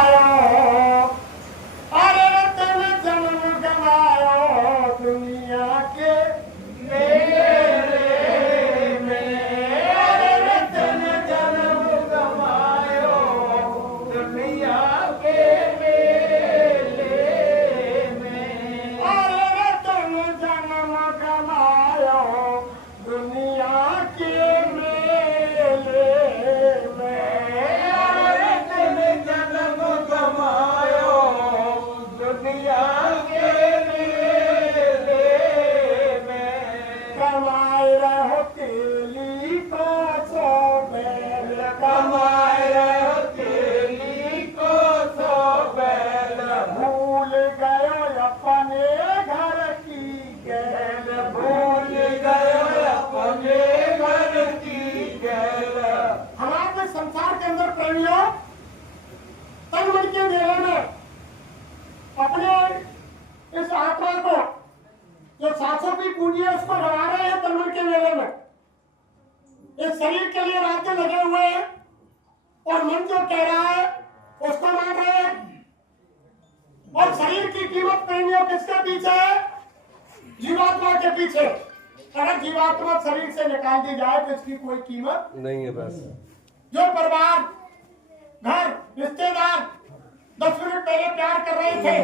कमायो, अरे रतन जन्म कमायो दुनिया के मेले में, अरे रतन जन्म कमायो दुनिया के मेले में, अरे रतन जन्म कमायो दुनिया के मेले में, अरे रतन जन्म कमायो दुनिया के मेले में, कमाए रहो तेली को सो बैल, कमाए रहो तेली को सो बैल, भूल गयो अपने घर की गैल, भूल गयो अपने घर की गैल। हमारे संसार के अंदर प्रेमियों तन मन के मेले में अपने इस आत्मा को जो सांसों की पूंजी है उसको गवा रहे हैं तन मन के मेले में। इस शरीर के लिए राज्य लगे हुए हैं और मन जो कह रहा है उसको मान रहे हैं। और शरीर की कीमत प्रेमियों किसके पीछे है? जीवात्मा के पीछे। अगर जीवात्मा शरीर से निकाल दी जाए तो इसकी कोई कीमत नहीं है बस। जो परिवार, घर, रिश्तेदार 10 मिनट पहले प्यार कर रहे थे,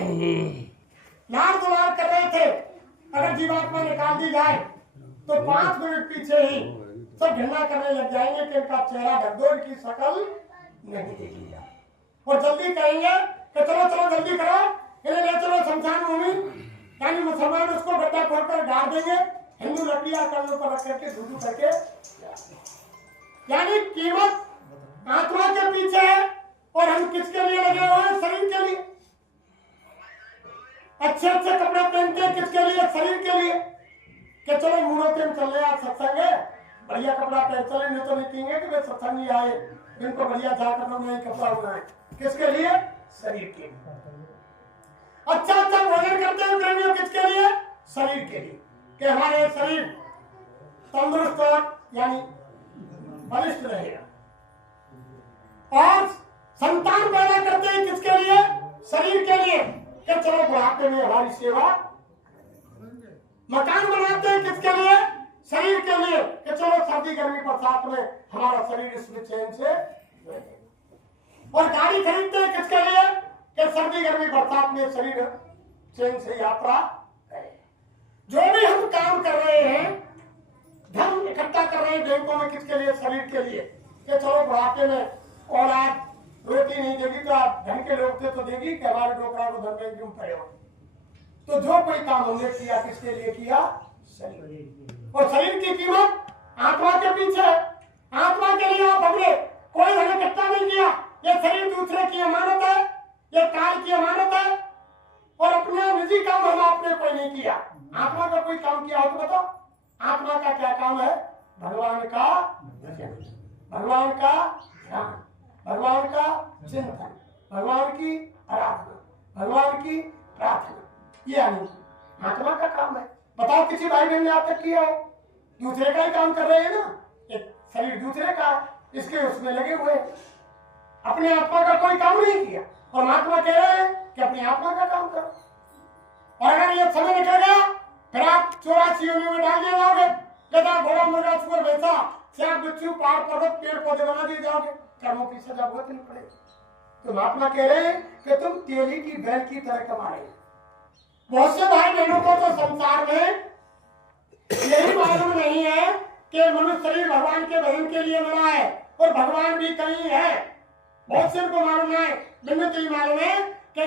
लाड़ दुलार कर रहे थे, अगर जीवात्मा निकाल दी जाए तो 5 मिनट पीछे ही सब घृणा करने लग जाएंगे कि इनका चेहरा ढकदोड़ की शकल नहीं देखी जाए। और जल्दी कहेंगे कि चलो चलो जल्दी करो, इन्हें ले चलो शमशान भूमि, यानी मुसलमान उसको गड्ढा खोदकर गाड़ देंगे, हिंदू लकड़ियां कंधों पर रख करके धुधु करके। यानी कीमत आत्मा के पीछे है और हम किसके लिए लगे हुए हैं? शरीर के लिए। अच्छे अच्छे कपड़े पहनते हैं किसके लिए? शरीर के लिए। कि चलो मुहूर्त में चल रहे आज सत्संग है, बढ़िया कपड़ा पहन चले, नहीं तो नहीं कहेंगे कि वे सत्संग ही आए, इनको बढ़िया जाकर नहीं कपड़ा बनाए। किसके लिए? शरीर के लिए। अच्छा अच्छा भोजन करते हैं प्रेमियों किसके लिए? शरीर के लिए, कि हमारे शरीर तंदुरुस्त और यानी बलिष्ठ रहेगा। और संतान पैदा करते हैं किसके लिए? शरीर के लिए, कि चलो बुढ़ापे में हमारी सेवा। मकान बनाते हैं किसके लिए? शरीर के लिए, कि चलो सर्दी गर्मी बरसात में हमारा शरीर इसमें चैन से रहे। और गाड़ी खरीदते हैं किसके लिए? कि सर्दी गर्मी बरसात में शरीर चैन से यात्रा करे। जो भी हम काम कर रहे हैं, धन इकट्ठा कर रहे हैं बैंकों में किसके लिए? शरीर के लिए, कि चलो बुढ़ापे में औलाद रोटी नहीं देगी तो आप धन के लोग थे तो देगी कि हमारे डोकरा को धन में क्यों पड़े हो। तो जो कोई काम हमने किया किसके लिए किया? शरीर। और शरीर की कीमत आत्मा के पीछे है। आत्मा के लिए आप हमने कोई धन इकट्ठा नहीं किया। ये शरीर दूसरे की अमानत है, ये काल की अमानत है। और अपना निजी काम हम आपने कोई नहीं किया। आत्मा का कोई काम किया हो तो बताओ। आत्मा का क्या काम है? भगवान का भजन, भगवान का ध्यान, भगवान का चिंतन, भगवान की आराधना, भगवान की प्रार्थना। ये आत्मा का काम है। बताओ किसी भाई बहन ने आप तक किया हो? दूसरे का ही काम कर रहे हैं ना। एक शरीर दूसरे का, इसके उसमें लगे हुए, अपने आत्मा का कोई काम नहीं किया। और महात्मा कह रहे हैं कि अपनी आत्मा का काम करो। और अगर ये समय निकल गया फिर आप 84 योनियों में डाल दिए जाओगे। गधा घोड़ा मुर्गा सुअर भैंसा सांप बिच्छू पहाड़ पर्वत पेड़ पौधे बना दिए जाओगे। कर्मों की सजा भुगतनी पड़ेगी। तो महात्मा कह रहे हैं कि तुम तेली की बैल की तरह कमा रहे हो। बहुत से भाई बहनों को तो संसार में यही मालूम नहीं है कि मनुष्य शरीर भगवान के भजन के लिए बना है और भगवान भी कहीं है। बहुत से को मालूम है। मैंने तो ये मालूम है कि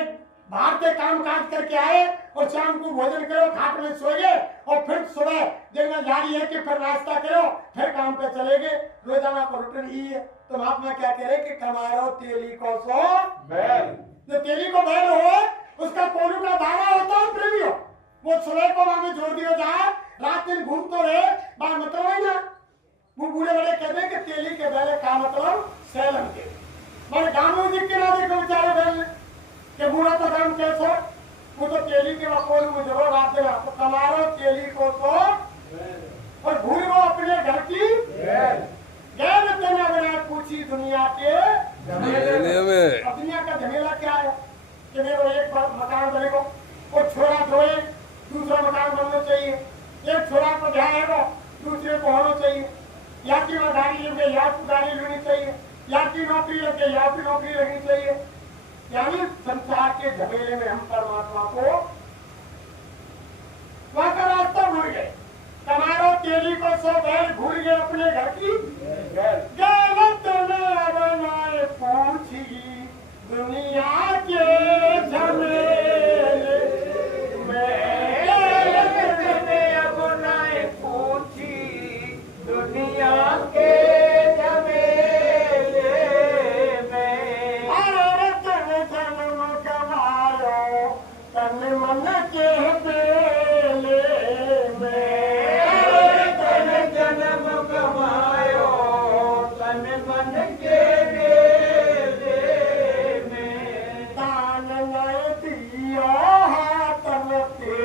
बाहर से काम काज करके आए और शाम को भोजन करो, खाट में सोए और फिर सुबह देखना जारी है कि फिर नाश्ता करो, फिर काम पे चले गए। रोजाना का रूटीन यही है। तो महात्मा क्या कह रहे कि कमारो तेली को सो बैल। जो तेली को बैल हो उसका कोलू का धारा होता है प्रेमियों। वो सुबह को वहां में जोड़ दिया जाए, रात दिन घूम तो रहे, बात मतलब है ना। वो बूढ़े बड़े कहते हैं कि तेली के बैल का मतलब सैलम के बड़े गांव जी के ना देखो बेचारे बैल के बूढ़ा तो काम कैसे वो तो तेली के कोलू में जरूर रात दिन आपको कमारो तेली को तो और भूल वो अपने घर की गैर बना पूछी दुनिया के झमेले में। दुनिया का झमेला क्या मकान बनेगा, वो छोरा धोए दूसरा मकान बनना चाहिए, एक छोरा को ध्यान दूसरे को होना चाहिए, या की वह गाड़ी लगे या की गाड़ी लेनी चाहिए, या की नौकरी लगे या की नौकरी लगनी चाहिए। यानी संसार के झमेले में हम परमात्मा को वहां का रास्ता भूल गए। हमारा तेली को सो बैल भूल गए अपने घर की पूछी दुनिया के झमेले में अब न पूछी दुनिया के झमेले में। अरे तन जन्म कमायो तन मन के बेले में, तन जन्म कमायो तन मन के बेले में। दान नय दियो तन के,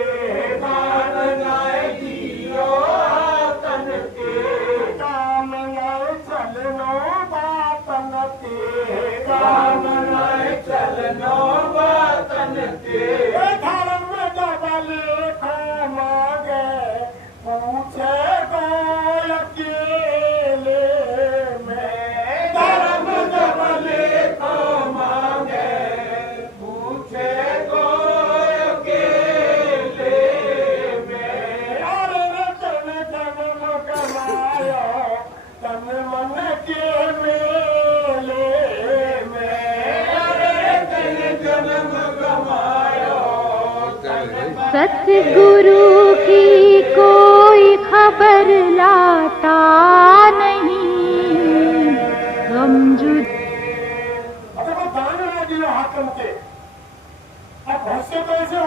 दान नय दियो तन के, काम नय चलनो बातन के, काम नय चलनो बातन के। धर्म डबले को मांगे पूछे कोई अकेले में, धर्म डबले को मांगे पूछे कोई अकेले में। अरे तन जन्म कमायो तन मन के मेले में, अरे तन जन्म कमायो। सतगुरु की कोई खबर लाता नहीं, गमजू अगर वो दान ना दिया हाकम के, अब बहुत से तो ऐसे हो,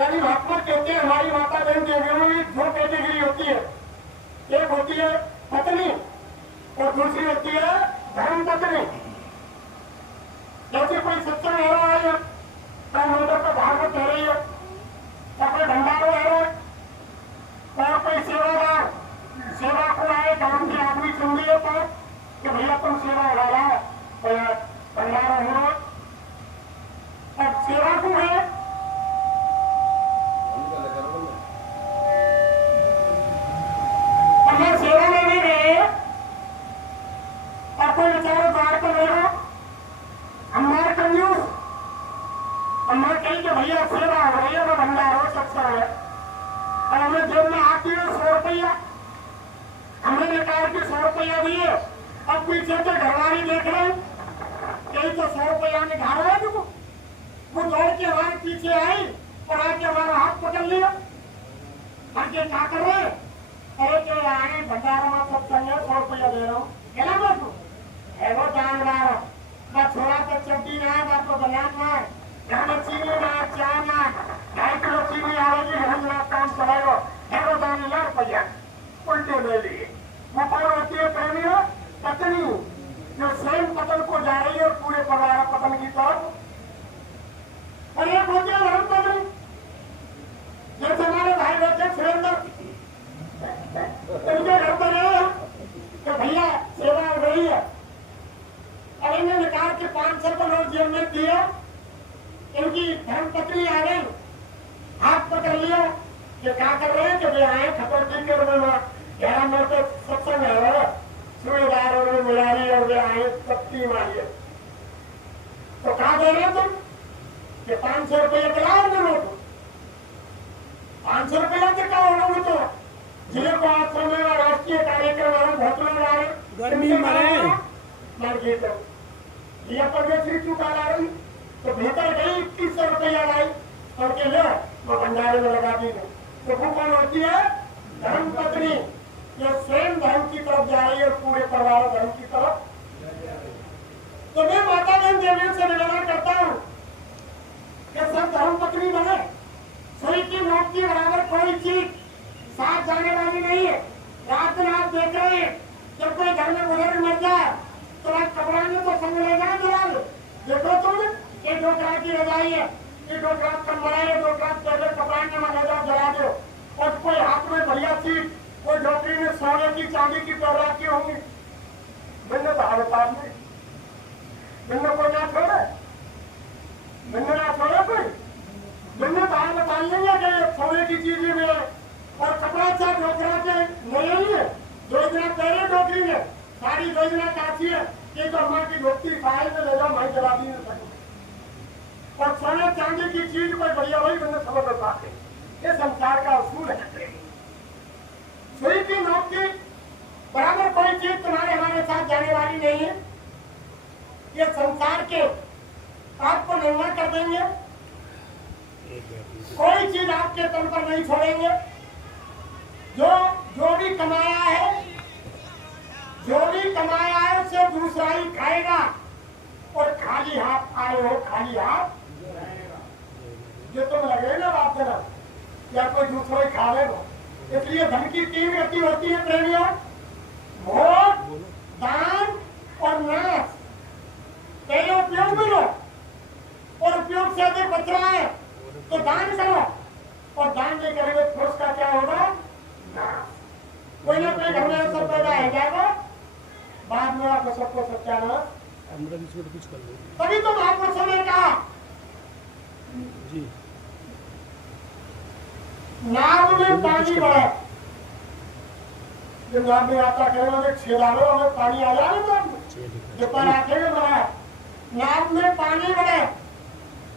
यानी महात्मा कहते हैं हमारी माता बहन देवियों में दो कैटेगरी होती है, एक होती है पत्नी और दूसरी होती है धर्म पत्नी। जैसे कोई सत्संग हो रहा है, मंदिर का भागवत हो रही है, कोई भंडारा हो रहा है, और कोई सेवादार सेवा को आए गांव के आदमी सुन लिए तो कि भैया तुम सेवा हो रहा है, भंडारा हो रहा और सेवा को है हमें सेवा लेने गए और कोई बेचारा द्वार पर ले लो, हमारे कंजूस हमने कही कि भैया सेवा हो रही है, वो भंडारा हो सत्संग है, और हमें जेब में आती है 100 रुपया, हमने निकाल के 100 रुपया दिए, अब पीछे से घरवाली देख रहे यही तो 100 रुपया में घर है देखो, वो दौड़ के हमारे पीछे आई और आके हमारा हाथ पकड़ लिया, आके क्या कर रहे अरे जो आए भंडारा में सत्संग है 100 रुपया दे रहा हूँ, कहना बात है वो जानदार मैं छोड़ा तो चड्डी ना है, बात को बना ना घर में चीनी ना चार ना 2.5 किलो चीनी आएगी, घर काम चलाएगा है वो 10,000 रुपया उल्टे ले लिए। वो कौन होती है प्रेमी पत्नी जो स्वयं पतन को जा रही है और पूरे परिवार पतन की तरफ, और एक होती है धर्म पत्नी जैसे हमारे भाई बच्चे सुरेंद्र उनके घर पर रहे तो भैया सेवा हो रही है, और इन्हें निकाल के 500 का नोट जेब में दिया, इनकी धर्म पत्नी आ गई, हाथ पकड़ लिया कि क्या कर रहे हैं कि वे आए खबर ठीक कर गहरा मोर तो सत्संग है सूर्यदार और मुरारी और वे आए पत्नी मारिए तो कहा दे रहे तुम कि 500 रुपया खिलाओ नोट, 500 रुपया से क्या होगा तो जिले को आज समय में राष्ट्रीय कार्यक्रम वाले बहुत लोग आ रहे गर्मी मर गए तो लिया परमेश्वरी चुका ला रही तो भीतर गई 2100 रुपया लाई और के लो वो भंडारे में लगा दी तो वो कौन होती है धर्म पत्नी जो स्वयं धर्म की तरफ जा रही है और पूरे परिवार धर्म की तरफ। तो मैं माता बहन देवियों से निवेदन करता हूँ कि सब धर्म पत्नी बने, सुई की नोट की बराबर कोई चीज साथ जाने वाली नहीं है। रात दिन आप देख रहे हैं जब कोई घर में बुजुर्ग मर जाए तो आप कपड़ा में तो संग ले जाए जला लो, देखो तुम ये 2 तरह की रजाई है, ये 2 तरह कमरा है, 2 तरह पहले कपड़ा में ले जाओ जला दो, और कोई हाथ में बढ़िया चीज कोई डॉक्टरी में सोने की चांदी की टोला की होंगी भिन्न तो हड़ताल में भिन्न कोई ना छोड़े मैंने ना छोड़े कोई, मैंने तो आप बता लेंगे कि सोने की चीजें मिले और कपड़ा चाहे डोकरा के नहीं है, 2 दिन पहले डोकरी है, साड़ी 2 दिन काची है, ये तो हमारी धोती फाइल में ले जाओ, मैं जला दी नहीं सकूँ। और सोने चांदी की चीज कोई बढ़िया वही मैंने समझ पाते, ये संसार का असूल है। सुई की नोक की बराबर कोई चीज तुम्हारे हमारे साथ जाने वाली नहीं है, ये संसार के आपको निर्माण कर देंगे, कोई चीज आपके तन पर नहीं छोड़ेंगे। जो भी कमाया है, जो भी कमाया है उससे दूसरा ही खाएगा, और खाली हाथ आए हो खाली हाथ ये तो लगे ना बात देना, या कोई दूसरा ही खा लेगा। इसलिए धन की 3 गति होती है प्रेमियों, भोग, दान और नाश। पहले उपयोग में लो, और उपयोग से अधिक बच रहा है तो दान करो, और दान नहीं करेंगे तो उसका क्या होगा, नाश। कोई ना कोई घर में सब पैदा हो जाएगा, बाद में आपको सबको सत्यानाश। तभी तो महापुरुषों ने कहा नाव में पानी बढ़े, जब नाव में यात्रा करेंगे छेदारो हमें पानी आ जाए, जब पर आते हुए बढ़ा नाव में पानी बढ़े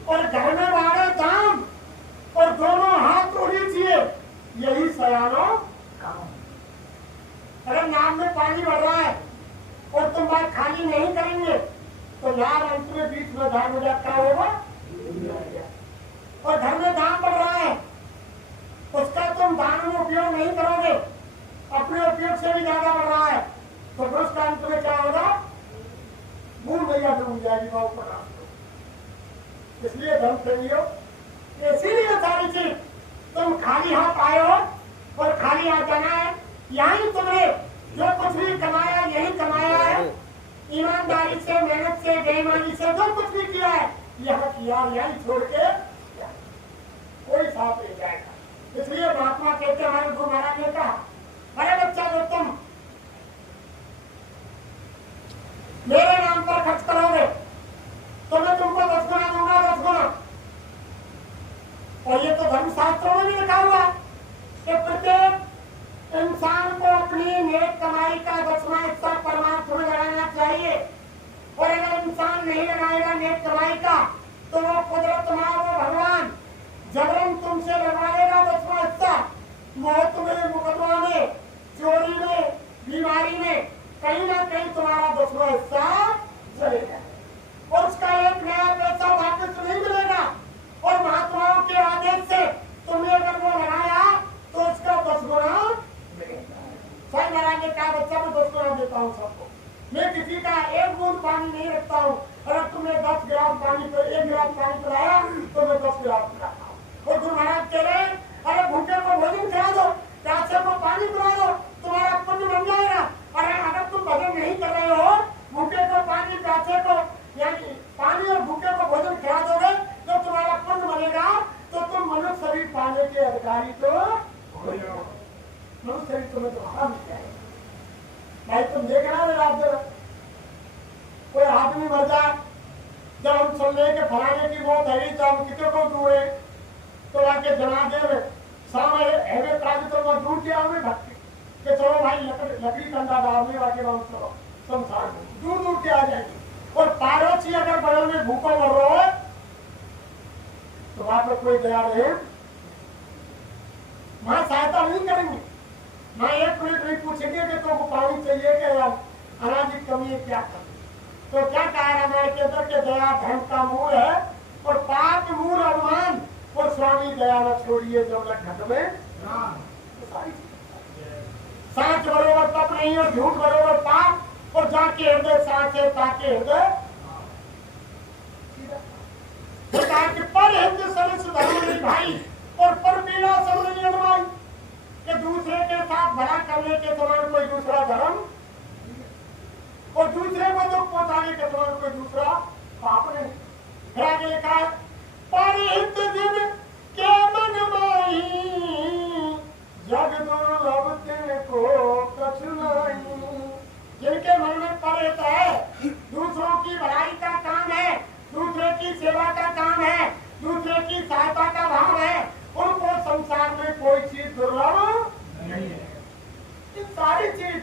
और घर में बाढ़े दाम, और दोनों हाथ होनी चाहिए, यही सयानो काम। अगर नाव में पानी बढ़ रहा है और तुम बात खाली नहीं करेंगे तो नाव अंत में बीच में धान हो जाता होगा, और घर में दाम बढ़ रहा है उसका तुम दान में उपयोग नहीं करोगे, अपने उपयोग से भी ज्यादा बढ़ रहा है, तो उसका अंत में क्या होगा, भूल भैया डूब जाएगी बाबू पर। इसलिए धन प्रेमियों, इसीलिए सारी चीज तुम खाली हाथ आए हो और खाली हाथ जाना है। यही तुमने जो कुछ भी कमाया यही कमाया है, ईमानदारी से, मेहनत से, बेईमानी से जो कुछ भी किया है यहाँ किया, यही छोड़ के कोई साथ नहीं जाएगा। इसलिए महात्मा कहते हमारे गुरु महाराज ने कहा, अरे बच्चा जो तुम मेरे नाम पर खर्च करोगे तो मैं तुमको 10 गुना दूंगा, 10 गुना। और ये तो धर्मशास्त्रों में भी लिखा हुआ कि प्रत्येक इंसान को अपनी नेक कमाई का 10वां हिस्सा परमात्मा में लगाना चाहिए, और अगर इंसान नहीं लगाएगा नेक कमाई का तो वो कुदरत माँ, वो भगवान जबरन तुमसे लगवाएगा 10वां हिस्सा। मौत में, मुकदमा में, चोरी में, बीमारी में कहीं ना कहीं तुम्हारा 10वां हिस्सा चलेगा, और उसका एक नया पैसा वापस नहीं मिलेगा। और महात्माओं के आदेश से तुमने अगर वो लगाया तो उसका 10 गुना मिलेगा। सही महाराज ने कहा, बच्चा मैं 10 गुना देता हूँ सबको, मैं किसी का 1 बूंद पानी नहीं रखता हूँ। अगर तुमने 10 ग्राम पानी पर 1 ग्राम पानी पिलाया तो मैं 10 ग्राम पिलाता हूँ। और गुरु महाराज कह रहे अरे भूखे को भोजन खिला दो, प्यासे को पानी पिला दो, तुम्हारा पुण्य बन जाएगा। और अगर तुम भजन नहीं कर रहे हो, भूखे को पानी, प्यासे को यानी पानी और भूखे को भोजन खिला दोगे तो तुम्हारा पुण्य बनेगा, तो तुम मनुष्य शरीर पाने के अधिकारी तो मनुष्य शरीर तुम्हें तुम्हारा मिल जाएगा। भाई तुम देख रहा है रात कोई आदमी मर जाए, जब हम सुन रहे कि फलाने की मौत है तो हम कितने को दूरे तो आके जनाजे में सामने हेवे प्राप्त तो मैं दूर किया हमें भक्ति कि चलो भाई लकड़ी कंधा डालने वाके हम चलो संसार में दूर दूर के आ जाएगी। और पारोची अगर बगल में भूखा मर रहा है तो वहां पर कोई दया रहे, वहां सहायता नहीं करेंगे, वहां 1 मिनट नहीं पूछेंगे कि तुमको पानी चाहिए कि अनाज की कमी है क्या करनी। तो क्या कहा रामायण के अंदर के दया धर्म का मूल है और पाप मूल अभिमान, और स्वामी दया न छोड़िए जब लग घट में सांच बरोबर तप नहीं और झूठ बरोबर पाप, और जाके हृदय सांच है ताके हृदय पर हिंद सरस धर्म नहीं भाई, और पर पीड़ा सब नहीं अनवाई कि दूसरे के साथ भला करने के दौरान कोई दूसरा धर्म और दूसरे को दुख पहुंचाने के दौरान कोई दूसरा पाप नहीं। फिर आगे लिखा है पर हित दिन के मन माही, जग दुर्लभ दिन को कछुनाई। जिनके मन में पर रहता है दूसरों की भलाई का काम है, दूसरे की की सेवा का काम है, दूसरे की सहायता का भाव है, उनको संसार में कोई चीज दुर्लभ नहीं है। ये सारी चीज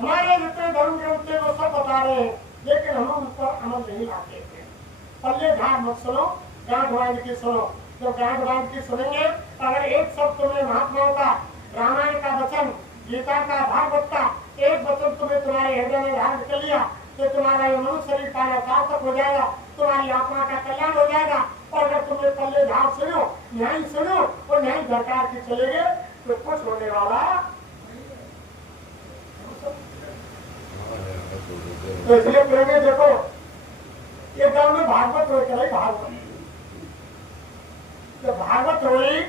हमारे जितने धर्म ग्रंथ थे वो सब बता रहे हैं, लेकिन हम उन पर अमल नहीं लाते थे। पल्ले झाड़ मत सुनो, गांठ बांध के सुनो। जो गांठ बांध के सुनेंगे, अगर एक शब्द तुम्हें महात्माओं का, रामायण का वचन, गीता का, भागवत का एक वचन तुम्हें तुम्हारे हृदय में धारण कर लिया, तो तुम्हारा ये मनुष्य शरीर पाना सार्थक हो जाएगा, तुम्हारी आत्मा का कल्याण हो जाएगा। और अगर तुम्हें पल्ले झाड़ सुनो, न्याय सुनो और न्याय सरकार के चले गए तो कुछ होने वाला। तो इसलिए प्रेमी देखो, ये गांव में भागवत हो रही, भागवत जब भागवत हो रही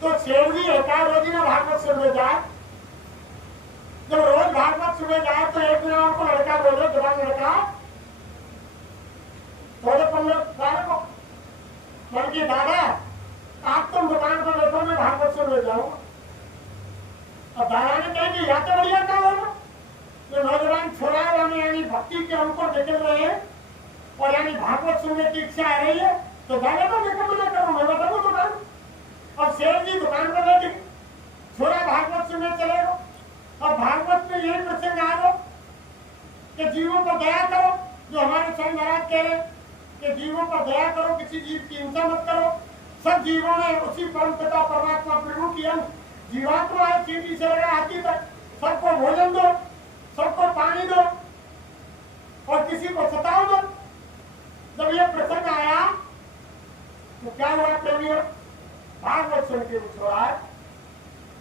तो सेठ जी एकाध रोज ना भागवत सुनने जाए। जब रोज भागवत सुनने जाए तो एक दिन उनको लड़का बोले, जवान लड़का, थोड़े पन्ने को मन की दादा आप तुम दुकान पर बैठो, मैं भागवत सुनने जाऊँ। अब दादा ने कहा कि या तो बढ़िया क्या होगा, जो नौजवान छोड़ा यानी भक्ति के अंकुर निकल रहे हैं और यानी भागवत सुनने की इच्छा आ रही है, तो दादा तो देखो मना करो, मैं बताऊँ दुकान। और शेर जी दुकान पर बैठे, छोरा भागवत सुनने चलेगा। और भागवत में यही प्रसंग आ गो कि जीवों पर दया करो, जो हमारे संत महाराज कह रहे कि जीवों पर दया करो, किसी जीव की हिंसा मत करो। सब जीवों ने उसी परम पिता परमात्मा प्रभु की अंश जीवात्मा है, चींटी से लगा हाथी तक, सबको भोजन दो, सबको पानी दो और किसी को सताओ मत। जब ये प्रसंग आया तो क्या हुआ प्रेमियों, भागवत सुन के छोड़ा है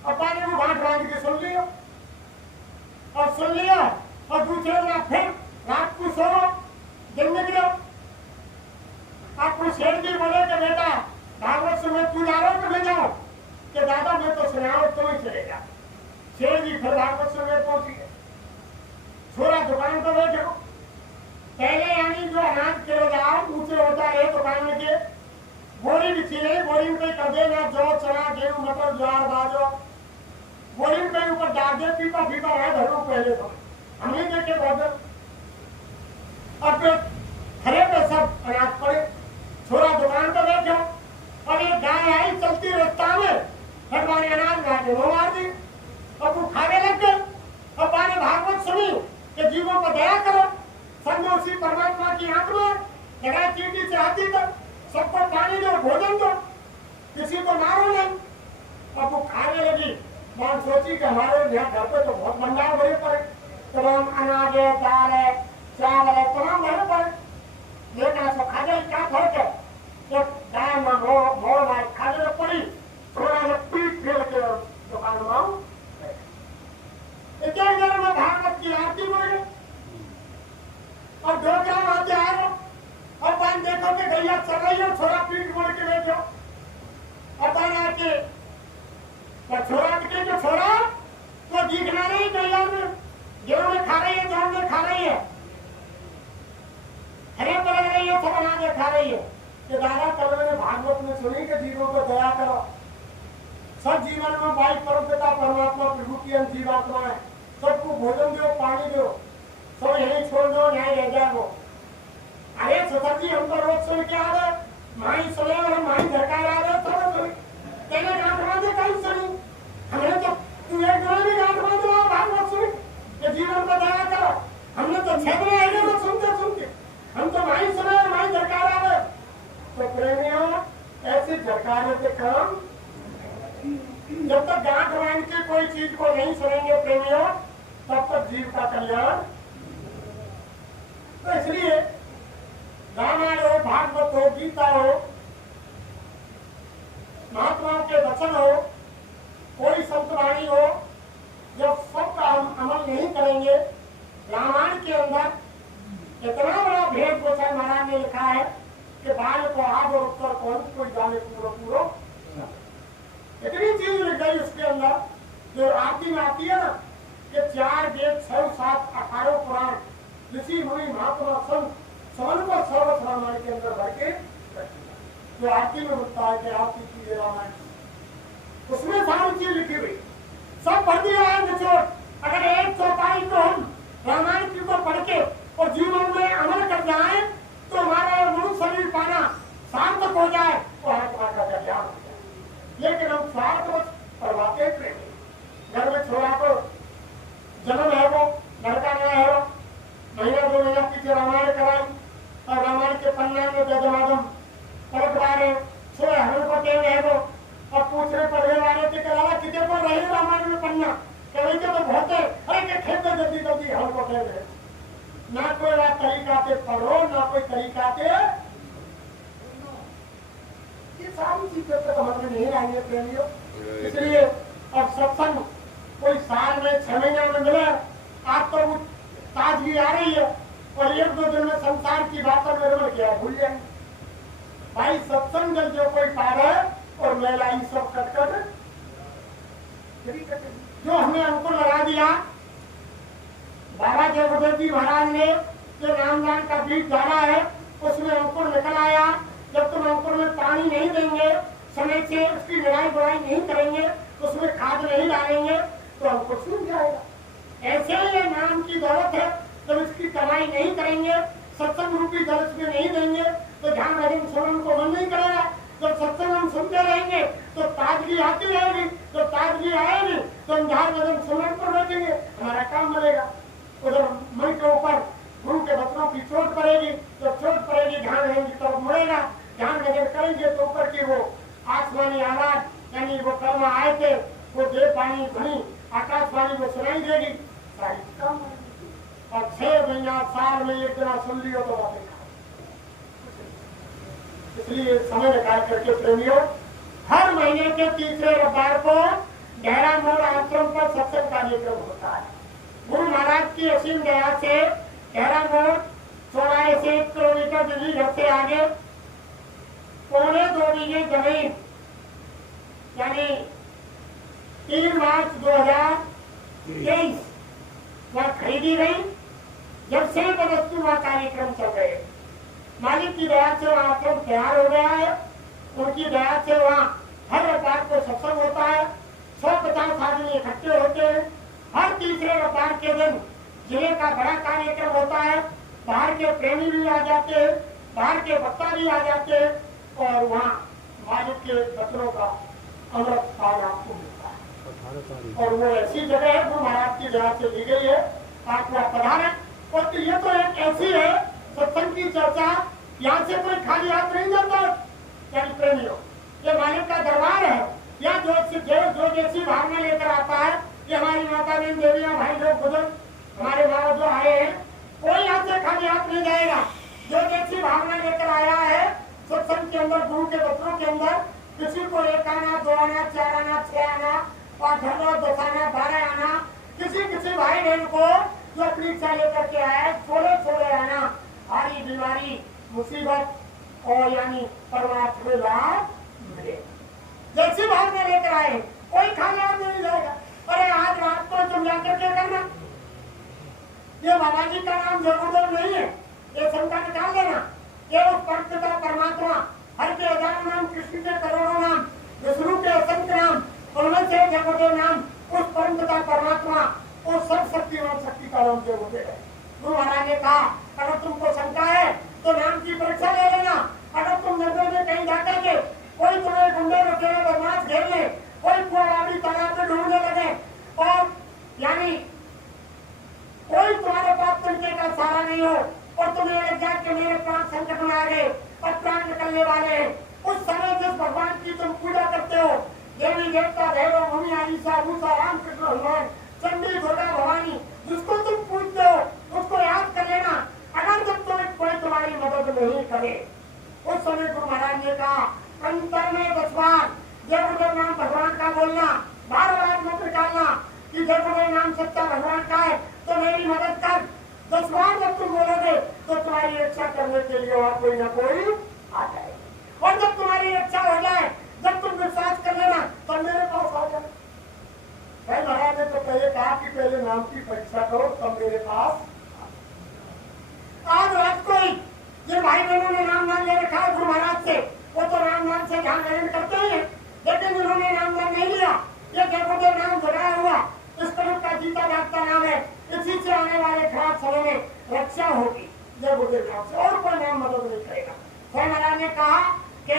और पानी को गांठ बांध के सुन लिया और सुन लिया और दूसरे दिन फिर रात को सो दिन में गिरो। आपको शेर जी बोले कि बेटा भागवत सुन तू जा रहा हो तो मैं जाऊं, कि दादा मैं तो सुनाऊं तो ही चलेगा। शेर जी फिर भागवत सुनने पहुंच गए। छोरा दुकान पर बैठे, पहले यानी जो अनाज किलोदार ऊंचे होता है दुकान में के, बोरी बिछी रही, बोरी में कहीं कर देना जौ चना गेहूं मटर ज्वार बाजरा, बोरी में कहीं ऊपर डाल दे, पीपा पीपा है घरों पहले तो हम ही देखे बहुत। और फिर खरे पे सब अनाज पड़े, छोरा दुकान पर बैठे और एक गाय आई चलती रास्ता में, भगवान अनाज घाटे वो मार दी और वो खाने लग गए। और पाने भागवत सुनी कि जीवों को दया करो, सब उसी परमात्मा की आंख में लगा, चींटी से हाथी तक सबको पानी दो, भोजन दो, किसी को मारो नहीं। और वो खाने लगी, मान सोची कि हमारे यहाँ घर पे तो बहुत भंडार भरे पड़े, तमाम अनाज है, दाल है, चावल है, तमाम भरे पड़े, लेकिन ऐसा खा जाए क्या फर्क है। तो गाय में मोड़ मार खाने पड़ी, थोड़ा सा पीठ फेर के दुकान में आऊं, इतने देर में भागवत की आरती बोल गई और 2 ग्राम आते आ रहे और पान देखो कि गैया चल रही है, छोरा पीठ मोड़ के बैठो और पान आके छोरा के जो छोरा तो दिखना नहीं गैया में, गेहूं में खा रही है, जौन में खा रही है, हरे पलट रही है, सब बना के खा रही है। कि दादा कल मैंने भागवत में सुनी कि जीवों को दया करो, सब जीवन में भाई परम पिता परमात्मा प्रभु की अंश जीवात्मा है, सबको भोजन दो, पानी दो, सब यही छोड़ दो, न्याय रह जाओ। अरे सतर जी हम तो रोज सुन के आ रहे, माई सुने और माई झरकार आ रहे, सब सुनी, तेरे गांठ बांधे कहीं सुनी, हमने तो तू एक दिन भी गांठ बांध रहा भागवत सुनी कि जीवन को दया करो, हमने तो 6 दिन आए तो सुनते सुनते हम तो माई सुने और माई झरकार आ रहे। तो प्रेमियों ऐसे झरकारे के काम, जब तक गांठ बांध के कोई चीज को नहीं सुनेंगे प्रेमियों, तब तक जीव का कल्याण। तो इसलिए रामायण हो, भागवत हो, गीता हो, महात्माओं के वचन हो, कोई संतवाणी हो, जब सबका अमल नहीं करेंगे, रामायण के अंदर इतना बड़ा भेद गोसाई महाराज ने लिखा है कि बाल को आग और उत्तर कौन कोई जाने पूरा पूरा, इतनी चीज लिख गई उसके अंदर। जो आरती में आती है ना कि 4 वेद 6 7 18 पुराण ऋषि मुनि महात्मा संत सवन को सर्वस रामायण के अंदर भर के जो आरती में होता है कि आरती कीजिए रामायण, उसमें सारी चीज लिखी हुई सब भर दिया है निचोड़। अगर 1/4 को हम रामायण की को पढ़ के और जीवन में अमल कर जाए तो हमारा मनुष्य शरीर पाना सार्थक हो जाए तो आत्मा का कल्याण हो जाए। लेकिन हम स्वार्थ करवाते प्रेमी घर में छोरा को जन्म है वो लड़का नया है वो महीना 2 महीना पीछे रामायण कराई और रामायण के पन्ना में जगमादम पलट बारे छोरे हरण को टेम है वो और पूछने पढ़ने वाले थे करा कितने पर रहे रामायण में पन्ना कहीं के तो बहुत है अरे के खेत में जल्दी जल्दी हरण को टेम है ना कोई बात तरीका से पढ़ो ना कोई तरीका से ये सारी चीजें तो समझ में नहीं आएंगे प्रेमियों। इसलिए अब सत्संग कोई साल में 6 महीने में मिले आज तो वो ताजगी आ रही है और 1-2 दिन में संसार की बातों में रमण गया भूल जाए भाई। सत्संग जल जो कोई पावे और मेला ये सब कटकट जो हमने अंकुर लगा दिया बाबा जगदेव जी महाराज ने जो नामदान का बीज डाला है उसमें अंकुर निकल आया। जब तुम अंकुर में पानी नहीं देंगे समय से उसकी निराई बुराई नहीं करेंगे उसमें खाद नहीं डालेंगे तो अंकुर सूख जाएगा। ऐसे ही ये नाम की दौलत है जब इसकी कमाई नहीं करेंगे सत्संग रूपी जल इसमें नहीं देंगे तो ध्यान भजन सुनने को मन नहीं करेगा। जब सत्संग हम सुनते रहेंगे तो ताजगी आती रहेगी जब ताजगी आएगी तो हम ध्यान भजन सुनने पर बैठेंगे हमारा काम बनेगा। उधर मन के ऊपर गुरु के बच्चों की चोट पड़ेगी जब चोट पड़ेगी ध्यान भजन की तरफ मुड़ेगा ध्यान भजन करेंगे तो ऊपर की वो आसमानी आवाज यानी वो कर्म आए थे वो देव पानी ध्वनि आकाशवाणी वो सुनाई देगी सारी काम और 6 महीना साल में 1 दिन सुन लियो तो बातें। इसलिए समय निकाल करके प्रेमियों हर महीने के तीसरे रविवार को गहरा मोड़ आश्रम पर सत्संग कार्यक्रम होता है। गुरु महाराज की असीम दया से गहरा मोड़ चौराहे से 1 किलोमीटर दिल्ली घर से आगे 2.25 बीघे जमीन यानी 3 मार्च 2023 वहाँ खरीदी गई। जब से बदस्तु वहाँ कार्यक्रम चल रहे मालिक की दया से वहाँ आश्रम तैयार हो गया है। उनकी दया से वहाँ हर रविवार को सत्संग होता है। 150 आदमी इकट्ठे होते हैं। हर तीसरे रविवार के दिन जिले का बड़ा कार्यक्रम होता है। बाहर के प्रेमी भी आ जाते हैं बाहर के वक्ता भी आ जाते हैं और वहाँ मालिक के बच्चों का अमृत पान आपको मिलता है। और वो ऐसी जगह है गुरु महाराज की दया से ली गई है आप वहाँ पधारें। और ये तो एक ऐसी है सत्संग की चर्चा यहाँ से कोई खाली हाथ नहीं जाता प्रेमियों। ये मालिक का दरबार है या जो जैसी भावना लेकर आता है ये हमारी माता बहन देवियां भाई लोग बुजुर्ग हमारे माँ जो आए हैं कोई यहाँ से खाली हाथ नहीं जाएगा। जो जैसी भावना लेकर आया है सत्संग के अंदर गुरु के बच्चों के अंदर किसी को 1 आना 2 आना 4 आना 6 आना 5 आना 10 आना 12 आना किसी भाई बहन को जो अपनी इच्छा लेकर के आया छोड़े आना भारी बीमारी मुसीबत और यानी परमात्मा में लाभ मिले। जैसी भावना लेकर आए कोई खाली हाथ नहीं जाएगा। अरे आज रात को तुम जाकर के करना ये बाबा जी का नाम जरूर नहीं है ये शंका निकाल देना। ये उस परम परमात्मा हर के 1000 नाम कृष्ण के करोड़ों नाम विष्णु के असंख्य नाम उनमें से जगदेव नाम उस परम परमात्मा उस सब शक्ति का नाम जगदेव है। गुरु महाराज ने कहा अगर तुमको शंका है तो नाम की परीक्षा ले लेना। अगर तुम नजर में कहीं जाकर के कोई तुम्हें गुंडे बचेरे बदमाश घेर ले कोई कुआड़ी तालाब में ढूंढने लगे और यानी कोई तुम्हारे पास तनके का सहारा नहीं हो और तुम्हें लग जाए कि मेरे प्राण संकट में आ गए और प्राण निकलने वाले हैं उस समय जिस भगवान की तुम पूजा करते हो देवी देवता भैरव मुनि आदिशा भूषा राम कृष्ण हनुमान चंडी दुर्गा भवानी जिसको तुम पूजते हो उसको याद कर लेना। अगर जब कोई तुम्हारी मदद नहीं करे उस समय गुरु महाराज ने कहा अंतर में 10 बार जय गुरुदेव नाम भगवान का बोलना 12 बार मत निकालना कि जय गुरुदेव नाम सच्चा भगवान का है तो मेरी मदद कर। 10 बार जब तुम बोलोगे तो तुम्हारी रक्षा करने के लिए वहां कोई ना कोई आ जाए और जब तुम्हारी रक्षा हो जाए जब तुम विश्वास कर लेना तब मेरे पास आ जाए। भाई महाराज ने तो पहले कहा कि पहले नाम की परीक्षा करो तब मेरे पास। आज रात को ही जिन भाई बहनों ने नाम ले रखा है गुरु महाराज से वो तो नाम से ध्यान भजन करते ही है लेकिन जिन्होंने नाम नहीं लिया ये जगदेव नाम जुड़ाया हुआ इस तरह का जीता जागता नाम है। इसी से आने वाले खराब समय में रक्षा होगी जय गुरुदेव नाम से और कोई नाम मदद नहीं करेगा। स्वयं महाराज ने कहा कि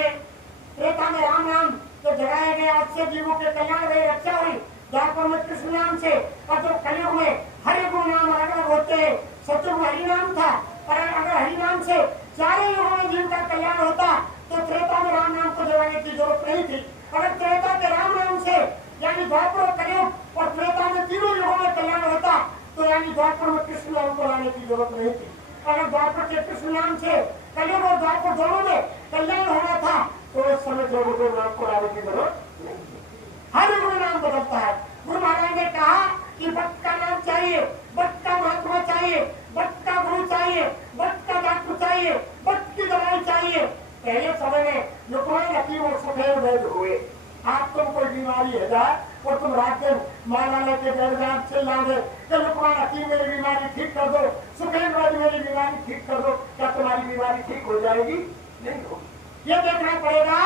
त्रेता में राम नाम तो जगाया गया, उससे जीवों के कल्याण रही, रक्षा हुई। द्वापर में कृष्ण नाम से, और जब कलयुग में हरि गुण नाम अलग अलग होते हैं। सतयुग में हरि नाम था, और अगर हरि नाम से चारों युगों में जीव का कल्याण होता तो त्रेता में राम नाम को जगाने की जरूरत नहीं थी। अगर त्रेता के राम नाम से यानी द्वापर और कलयुग और त्रेता में तीनों युगों में कल्याण होता तो यानी द्वापर में कृष्ण नाम को लाने की जरूरत नहीं थी। अगर द्वापर के कृष्ण नाम से कलयुग और द्वापर दोनों में कल्याण होना था तो उस समय गुरु नाम को लाने की जरूरत नहीं थी। हर युग में नाम बदलता है। गुरु महाराज ने कहा कि भक्त का नाम चाहिए, भक्त का महात्मा चाहिए, भक्त का गुरु चाहिए, भक्त का डॉक्टर चाहिए, भक्त की दवाई चाहिए। पहले समय में लुकमान हकीम और सफेद वैद्य हुए। आप तुम कोई बीमारी है जाए और तुम रात दिन माला लेके बैठ जाए, चिल्लाओगे कि लुकमान हकीम मेरी बीमारी ठीक कर दो, सफेद वैद्य मेरी बीमारी ठीक कर दो, क्या तुम्हारी बीमारी ठीक हो जाएगी? नहीं होगी। ये देखना पड़ेगा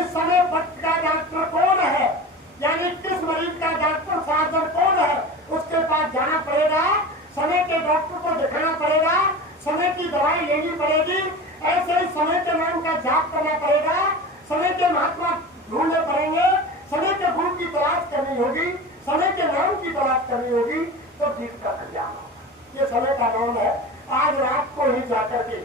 इस समय भक्त का डॉक्टर कौन है, यानी किस मरीज का डॉक्टर साधन कौन है, उसके पास जाना पड़ेगा। समय के डॉक्टर को दिखाना पड़ेगा, समय की दवाई लेनी पड़ेगी। ऐसे ही समय के नाम का जाप करना पड़ेगा, समय के महात्मा ढूंढने पड़ेंगे, समय के गुरु की तलाश करनी होगी, समय के नाम की तलाश करनी होगी, तो जीव का कल्याण होगा। ये समय का नाम है। आज रात को ही जाकर के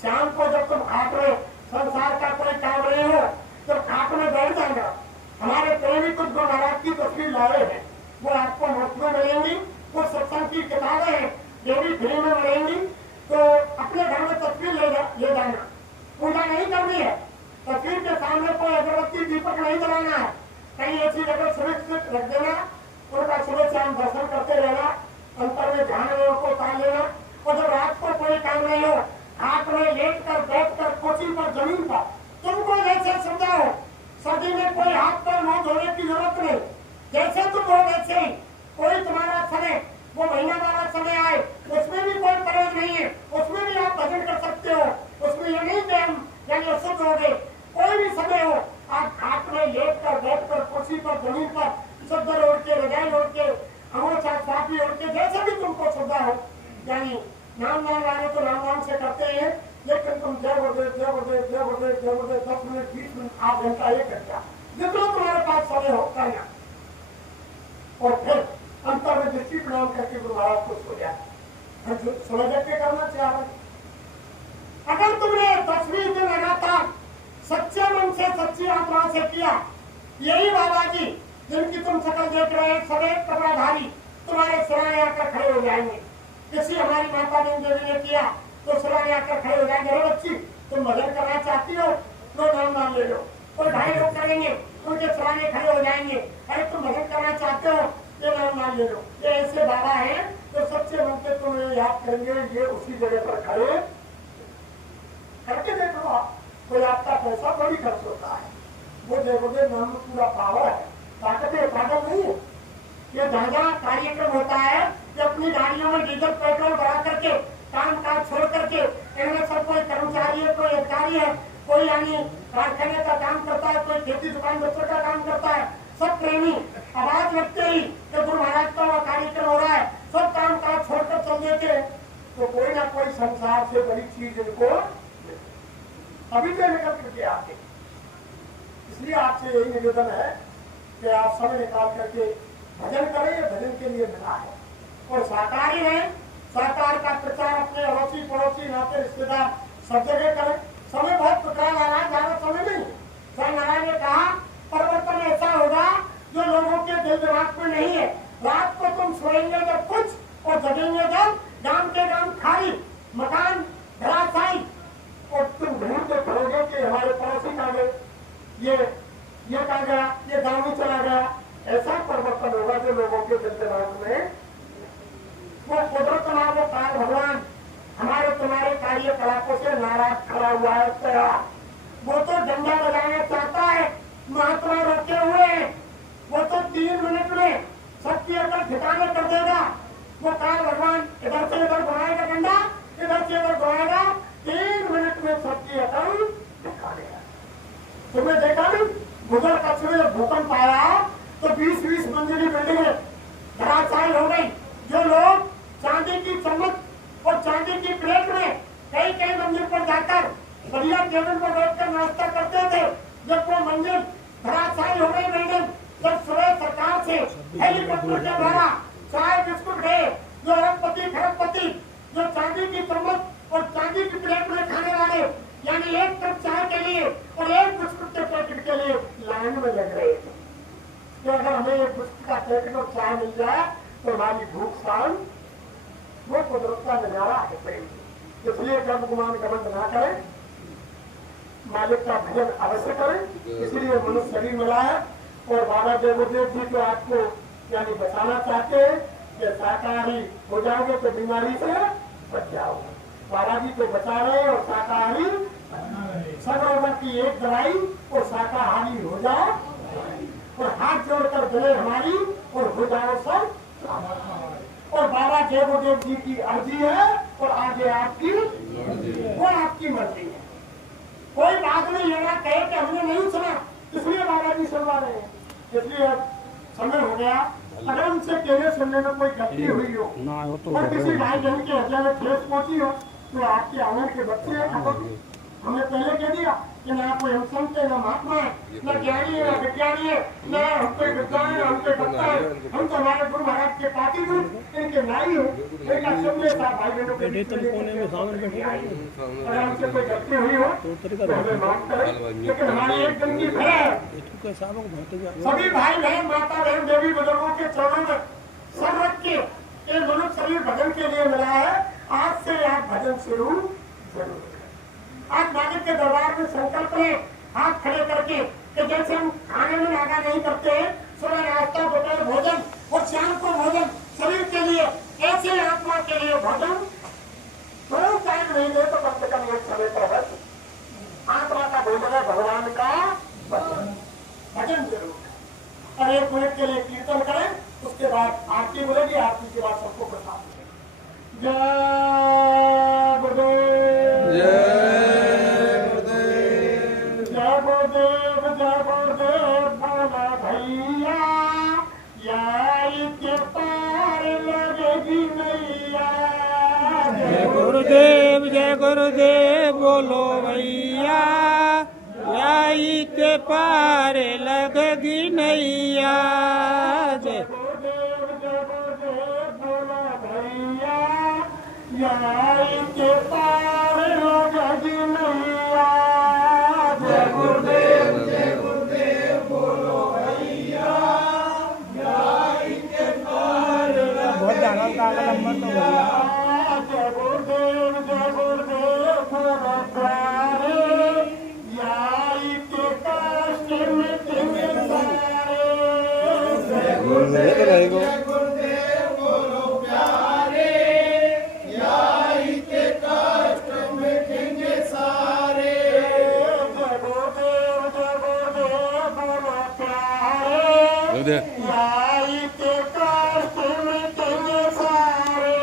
शाम को जब तुम खाट में संसार का कोई काम नहीं हो तो खाट में बैठ जाएगा। हमारे प्रेमी कुछ गुरु महाराज की तस्वीर लाए हैं, वो आपको मुफ्त में मिलेंगी। वो सत्संग की किताबें हैं, ये भी फ्री में मिलेंगी। तो अपने घर में तस्वीर ले जाना, पूजा नहीं करनी है, तस्वीर के सामने कोई अगरबत्ती दीपक नहीं जलाना है, कहीं ऐसी जगह सुरक्षित रख देना, उनका सुबह शाम दर्शन करते रहना, अंतर में ध्यान को उतार लेना। और जब रात को कोई काम नहीं हो, हाथ में लेट कर बैठ कर कोची पर जमीन पर तुमको जैसे समझाओ, सर्दी में कोई हाथ पर मुंह धोने की जरूरत नहीं, जैसे तुम हो वैसे ही। कोई तुम्हारा समय वो महीना वाला समय आए उसमें भी कोई परहेज नहीं है, उसमें भी आप भजन कर सकते हो, उसमें ये नहीं कि हम यानी अशुद्ध हो गए। कोई भी समय हो, आप हाथ में लेट कर बैठ कर कुर्सी पर जमीन पर चद्दर ओढ़ के, रजाई ओढ़ के, अंगोछा साफी ओढ़ के, जैसे भी तुमको श्रद्धा हो, यानी नाम वाले तो नाम से करते हैं, लेकिन तुम जय गुरुदेव जय गुरुदेव जय गुरुदेव जय गुरुदेव 10 मिनट 20 मिनट आध घंटा 1 घंटा जितना तुम्हारे पास समय हो करना, और फिर अंतर में दृष्टि प्रणाम करके गुरु महाराज को सो जाए। समय देख के करना चाहिए। अगर तुमने 10वीं दिन लगातार सच्चे मन से सच्ची आत्मा से किया, यही बाबा जी जिनकी तुम शकल देख रहे हैं, सफेद कपड़ाधारी तुम्हारे सिराने आकर खड़े हो जाएंगे। किसी हमारी माता देवी ने किया तो सिराने आकर खड़े हो जाएंगे। अरे बच्ची, तुम भजन करना चाहती हो तो नाम ले लो। कोई भाई लोग करेंगे, उनके सिराने खड़े हो जाएंगे। अरे तुम भजन करना चाहते हो, ये नाम ले लो। ये ऐसे बाबा हैं तो सच्चे मन से तुम्हें याद करेंगे, ये उसी जगह पर खड़े करके देखो। आप कोई आपका पैसा बड़ी खर्च होता है, वो देखो नाम में पूरा पावर है, ताकत है, पागल नहीं है। ये जहाँ कार्यक्रम होता है कि अपनी गाड़ियों में डीजल पेट्रोल भरा करके काम काज छोड़ करके, इनमें सब कोई कर्मचारी है, कोई अधिकारी है, कोई यानी कारखाने का काम करता है, कोई खेती दुकान बच्चों का काम करता है, सब प्रेमी आवाज लगते ही कि गुरु महाराज का वह कार्यक्रम हो रहा है, सब काम काज छोड़कर चल देते। तो कोई ना कोई संसार से बड़ी चीज इनको अभी से निकल करके आते। इसलिए आपसे यही निवेदन है कि आप समय निकाल करके भजन करें, भजन के लिए मिला है। और सहकारी रहें, सहकार का प्रचार अपने अड़ोसी पड़ोसी नाते रिश्तेदार सब जगह करें। समय बहुत प्रकार आ रहा है, ज्यादा समय नहीं। स्वामी महाराज ने कहा परिवर्तन ऐसा होगा जो लोगों के दिल दिमाग में नहीं है। रात को तुम सोएंगे जब कुछ और जगेंगे जब, गांव के गांव खाली, मकान धराशायी, और तुम ढूंढते फिरोगे कि हमारे पड़ोसी कहाँ गए, ये कहाँ गया, ये गाँव में चला गया। ऐसा परिवर्तन होगा जो लोगों के दिल दिमाग में, वो कुदरत वो काल भगवान हमारे तुम्हारे कार्यकलापों से नाराज खड़ा हुआ है तैयार। वो तो डंडा बजाना चाहता है, महात्मा रोके हुए हैं। वो तो 3 मिनट में सबकी अकल ठिकाने कर देगा। वो काल भगवान इधर से इधर घुमाएगा डंडा, इधर से इधर घुमाएगा, 3 मिनट में सबकी अकल ठिकाने। तुमने देखा नहीं, गुजर कच्छ में जब भूकंप आया तो 20-20 मंजिली बिल्डिंगें धराशायी हो गई। जो लोग चांदी की चम्मच और चांदी की प्लेट में कई मंजिल पर जाकर बढ़िया टेबल से हेलीकॉप्टर के द्वारा चाय बिस्कुट गए, जो अरबपति खरबपति, जो चांदी की चम्मच और चांदी की प्लेट में खाने वाले, यानी एक कप चाय के लिए और एक बिस्कुट के पैकेट के लिए लाइन में लग रहे थे कि अगर हमें एक बिस्कुट का पैकेट और चाय मिल जाए तो हमारी भूख शांत, वो कुदरत का नजारा है प्रेम। इसलिए कर्म गुमान गमन ना करें, मालिक का भजन अवश्य करें। इसलिए मनुष्य शरीर मिला है और बाबा देवदेव जी तो आपको यानी बचाना चाहते हैं कि शाकाहारी हो जाओगे तो बीमारी से बच जाओगे। बाबा जी तो बचा रहे और शाकाहारी सब रोगों की एक दवाई और शाकाहारी हो जाओ और हाथ जोड़कर गले हमारी और हो जाओ सब। और बाबा देवदेव जी की अर्जी है और आगे आपकी वो आपकी मर्जी है। कोई बात नहीं ये ना कहे कि हमने नहीं सुना, इसलिए बाबा जी सुनवा रहे हैं। इसलिए अब समय हो गया, अगर उनसे कहने सुनने में कोई गलती हुई हो और किसी भाई बहन के हृदय में ठेस पहुंची हो तो आपके आंगन के बच्चे हैं। हमने पहले कह दिया कि ना कोई हम संत है, ना महात्मा है, न ज्ञानी है, न विज्ञानी है, न हम कोई विद्वान है, हम कोई भक्ता है। हम तो हमारे गुरु महाराज के पार्टी गुरु इनके नाई हो। लेकिन सबने साथ भाई बहनों के अगर हमसे कोई गलती हुई हो तो हमें माफ करें। लेकिन हमारी एक गलती है, सभी भाई बहन माता बहन देवी बुजुर्गों के चरणों में सर रख के ये मनुष्य शरीर भजन के लिए मिला है। आज से आप भजन शुरू जरूर। आज मालिक के दरबार में संकल्प लें, हाथ खड़े करके कि जैसे हम खाने में नागा नहीं करते हैं, सुबह नाश्ता, दोपहर भोजन और शाम को भोजन शरीर के लिए, ऐसे आत्मा के लिए भोजन दो टाइम नहीं दे तो कम से कम एक समय पर बस आत्मा का भोजन है, भगवान का भजन जरूर। और एक मिनट के लिए कीर्तन करें, उसके बाद आरती बोलेगी, आरती के बाद सबको प्रसाद मिलेगा। जय गुरुदेव, जय गुरुदेव, जय गुरुदेव बोला भैया, याई के पार लगेगी नैया। जय गुरुदेव, जय गुरुदेव बोलो भैया, याई के पार लगेगी नैया। जय गुरुदेव, जय गुरुदेव बोला भैया, याई के पार लगेगी नैया। जय गुरुदेव, जय गुरुदेव बोलो भैया, याई के पार बहुत ज्यादा ताकत तो भैया। जय गुरुदेव, जय गुरुदेव बोलो प्यारे, याई के कष्ट मिटेंगे सारे। जय गुरुदेव, जय गुरुदेव बोलो प्यारे, याई के कष्ट मिटेंगे सारे। जय गुरुदेव, जय गुरुदेव बोलो प्यारे, याई के कष्ट मिटेंगे सारे।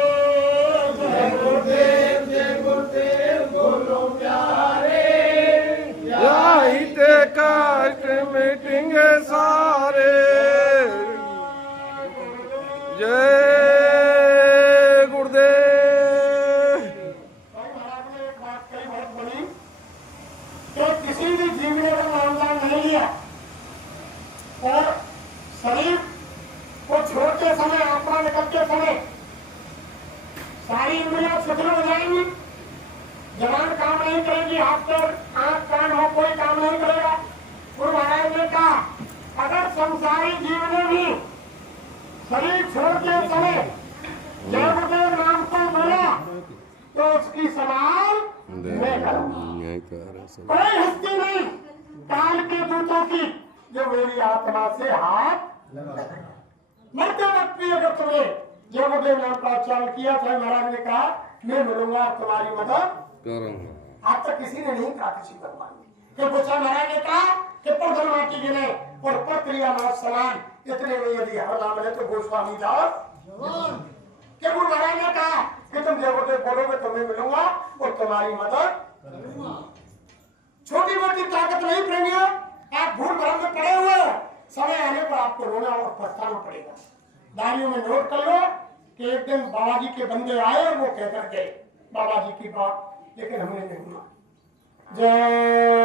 जय गुरुदेव, जय गुरुदेव बोलो प्यारे, याई के कष्ट मिटेंगे सारे। जय गुरुदेव। भाई महाराज ने एक बात कही बहुत बड़ी कि किसी भी जीव ने अगर मामला नहीं लिया और शरीर को छोड़ते समय, आत्मा निकलते समय सारी इंद्रियां शिथिल हो जाएंगी, जबान काम नहीं करेगी, हाथ पैर आंख कान हो कोई काम नहीं करेगा। गुरु महाराज ने कहा अगर संसारी जीव ने भी शरीर छोड़ते समय जय गुरुदेव नाम को बोला तो उसकी संभाल मैं करूंगा। कोई हस्ती नहीं काल के दूतों की जो मेरी आत्मा से हाथ मरते वक्त भी अगर तुमने जय गुरुदेव नाम का उच्चारण किया तो महाराज ने कहा मैं मिलूंगा तुम्हारी मदद करूंगा। आज तक किसी ने नहीं कहा किसी भगवान ने कि पूछा महाराज ने कहा कि प्रधन माटी गिने और प्रक्रिया नाथ समान इतने में यदि हर नाम है तो गोस्वामी दास कि गुरु महाराज ने कहा कि तुम जय गुरुदेव बोलोगे तो मैं मिलूंगा और तुम्हारी मदद करूंगा। छोटी मोटी ताकत नहीं प्रेमियों, आप भूल भ्रम में पड़े हुए हो, समय आने पर आपको रोना और पछताना पड़ेगा। डायरियों में नोट कर लो कि एक दिन बाबा जी के बंदे आए और वो कहकर गए बाबा जी की बात, लेकिन हमने नहीं माना। जय